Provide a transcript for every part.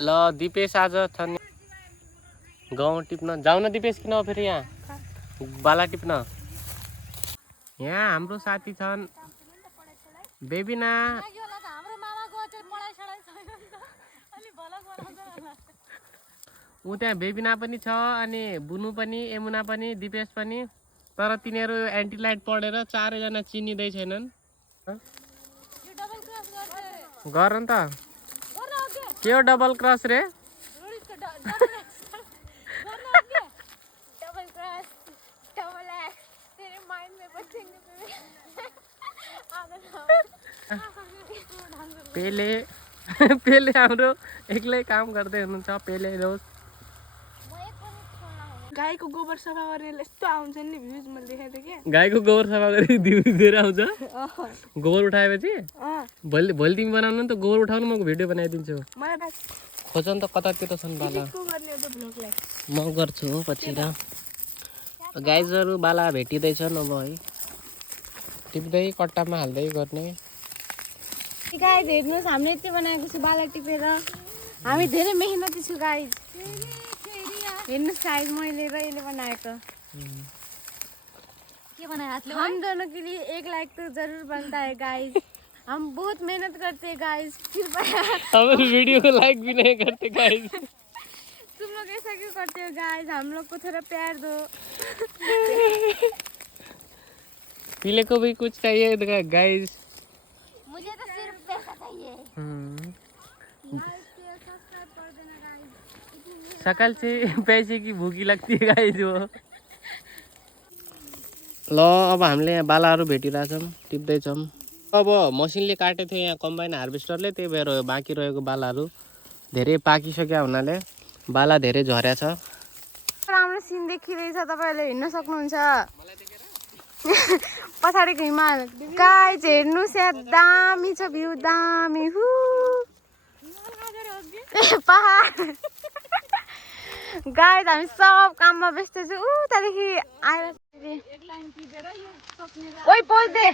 ल दिपेश आज छ नि गाउँ टिप्न जाऊ न दिपेश किन फेरि यहाँ बाला टिप्न। यहाँ हाम्रो साथी छन् बेबिना ऊ त्यहाँ बेबिना पनि छ अनि बुनु पनि यमुना पनि दिपेश पनि तर तिनीहरू एन्टिलाइट पढेर चारैजना चिनिँदै छैनन्। गर न त के हो डबल क्रस रे पेले पेले हाम्रो एक्लै काम गर्दै हुनुहुन्छ पेले रोज गाईको गोबर सफा गर्ने यस्तो आउँछ नि भ्युज मैले देखेको थिएँ कि गाईको गोबर सफा गरी दिएर आउँछ गोबर उठाएपछि भोलि तिमी बनाउनु नि त गोबर उठाउनु म भिडियो बनाइदिन्छु। खोज नि त कतातिर छन् बाला म गर्छु हो पछि र गाईजहरू बाला भेटिँदैछन् अब है टिप्दै कट्टामा हाल्दै गर्ने। गाइज हेर्नुहोस् हामीले यति बनाएको छु बाला टिपेर हामी धेरै मेहनती छु गाइज हेर्नुहोस् गाइज मैले र यसले बनाएको के बनाया हम दोनों के लिए 1 लाख तो जरूर बनता है गाइज हम बहुत मेहनत करते हैं गाइज फिर हम वीडियो को लाइक भी नहीं करते गाइज तुम लोग ऐसा क्यों करते हो गाइज हम लोग को थोड़ा प्यार दो पीले को भी कुछ चाहिए गाइज मुझे तो सिर्फ पैसा चाहिए सकल से पैसे की भूखी लगती है गाइज वो। ल अब हामीले यहाँ बालाहरू भेटिरहेछौँ टिप्दैछौँ। अब मसिनले काटेको थियो यहाँ कम्बाइन हार्भेस्टरले त्यही भएर बाँकी रहेको बालाहरू धेरै पाकिसक्यो हुनाले बाला धेरै झर्या छ। राम्रो सिन देखिरहेछ तपाईँहरूले हेर्न सक्नुहुन्छ पछाडिको हिमाल गाइज हेर्नुहोस् यहाँ दामी छ भ्यू दामी पहाड गाइज हामी सब काममा व्यस्त छु त्यहाँदेखि आएर ओइ पस्दे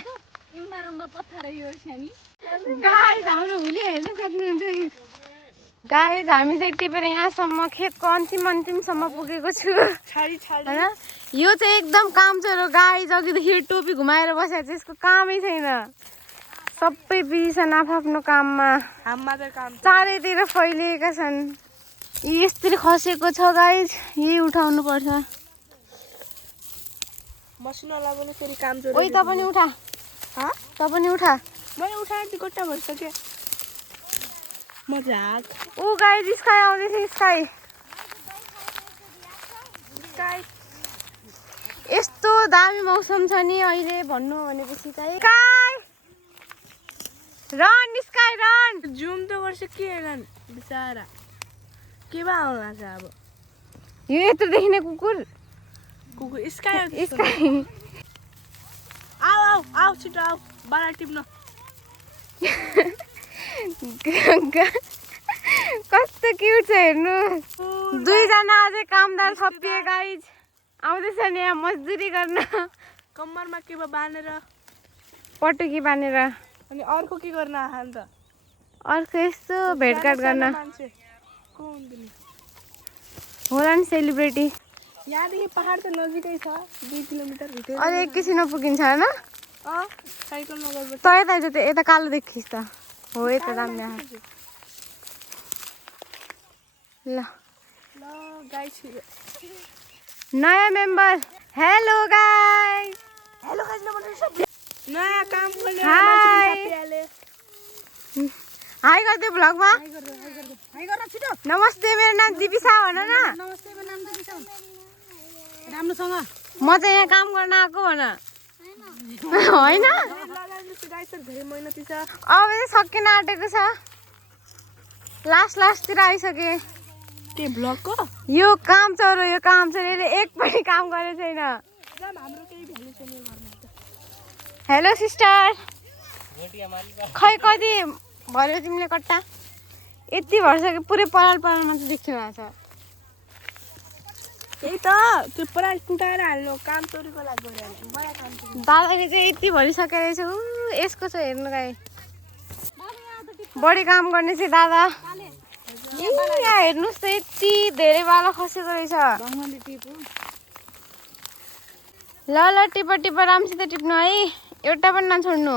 गाइज हाम्रो हुले हेर्नु सक्नुहुन्छ गाइज हामी चाहिँ टिपेर यहाँसम्म खेतको अन्तिमसम्म पुगेको छु होइन यो चाहिँ एकदम काम छ र गाइज अघिदेखि टोपी घुमाएर बसेको छ यसको कामै छैन सबै बिजी छन् आफ्नो काममा चारैतिर फैलिएका छन् यसरी खसेको छ गाइज यही उठाउनु पर्छ मसिनोला पनि फेरि काम छ ओइ त पनि उठा त पनि उठा मैले उठाएर चाहिँ गोटा भइसक्यो मजाक ऊ गाइज स्काई आउँदैछ स्काई स्काई यस्तो दामी मौसम छ नि अहिले भन्नु भनेपछि चाहिँ sky run sky run zoom त गर्छ के रन बिचारा के भा आउला छ अब यो यत्रो देखिने कुकुर कुकुर स्काई स्काई आऊ आऊ आऊ छिटो आऊ बाला टिप्न कस्तो क्युट छ हेर्नु दुईजना अझै कामदार थपिए गाइज आउँदैछ नि यहाँ मजदुरी गर्न कम्मरमा के भयो बाँधेर पटुकी बाँधेर अनि अर्को के गर्न आहा नि त अर्को यस्तो भेटघाट गर्न होला नि सेलिब्रेटी यहाँदेखि पहाड त नजिकै छ 2 किलोमिटर भित्र अरे एकैछिनमा पुगिन्छ होइन साइकलमा गएर त यता कालो देखिस् त हो यता दामी यहाँ ल गाइस नयाँ मेम्बर हेलो गाइस नयाँ काम गर्ने हाई गरिदियो भ्लगमा नमस्ते मेरो नाम दिपिसा भन न नमस्ते मेरो नाम दिपिसा राम्रोसँग म चाहिँ यहाँ काम गर्न आएको भन होइन अब चाहिँ सकिन आँटेको छ लास्टतिर आइसके के भ्लगको यो काम छ र यो काम छ यसले एक पनि काम गरेको छैन हेलो सिस्टर खै कति भर्यो तिमीले कट्टा यति भर्छ पुरै परालमा चाहिँ देखिनु भएको छ त्यही त त्यो पराल टुटाएर हाल्नु काम चोरीको लागि दादाले चाहिँ यति भरिसकेको रहेछ यसको छ हेर्नु गाई बढी काम गर्ने चाहिँ दादा यहाँ हेर्नुहोस् त यति धेरै बाला खसेको रहेछ। ल ल टिप टिप राम्रोसित टिप्नु है, एउटा पनि नछोड्नु।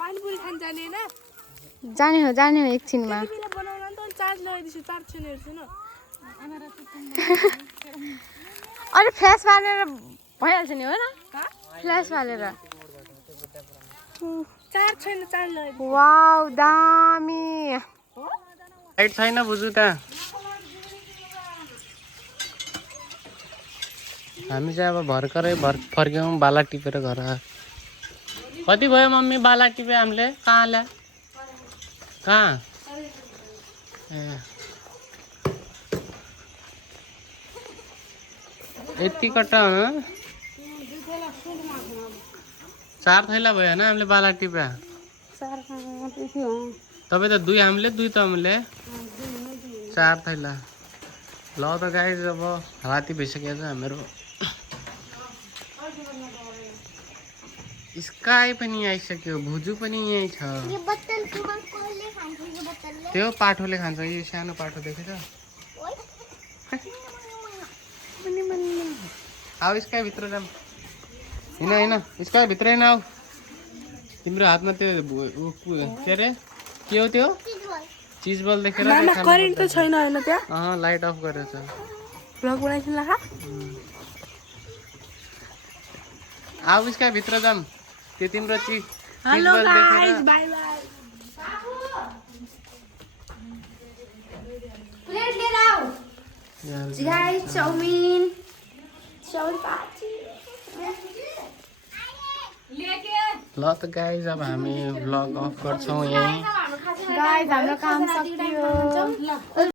पानीपुरी खान जाने हैन? जाने हो एकछिनमा। बनाउन त चार्ज लगाइदिछु, चार्ज छैन हेर्छु न। अरे फ्ल्यास बालेर भइहाल्छ नि हो न? फ्ल्यास बालेर। चार्ज छैन, चार्ज लगाइदिछु। वाउ दामी। लाइट छैन बुझु त। हामी चाहिँ अब भर्खरै फर्क्यौँ बाला टिपेर घर। कति भयो मम्मी बाला टिपे हामीले? कहाँ ल्या? कहाँ? ए यति कट्टा हो? 4 थैला भयो होइन हामीले बाला टिप्या? तपाईँ त 2 हामीले 2 त हामीले 4 थैला। ल त गाइस अब राति भइसकेको छ हाम्रो। स्काई पनि आइसक्यो, भुजु पनि यही छ। त्यो पाठोले खान्छ, यो सानो पाठो देखेछ? आऊ स्काई भित्र जाम। होइन स्काई भित्रै न आऊ। तिम्रो हातमा त्यो के अरे के हो त्यो? चिज बल देखेर करेन्ट त छैन हैन त्यहाँ? लाइट अफ गरेछ। भ्लग बनाइदिनु ला। आऊ स्काई भित्र जाम। त्यो तिम्रो चिज हेलो बल गाइस, देखेर बाइ बाइ। प्लेट लिएर आऊ। गाइस चाउमिन ल त गाइस अब हामी भ्लग अफ गर्छौँ यहीँ। गाइस हाम्रो काम सकियो।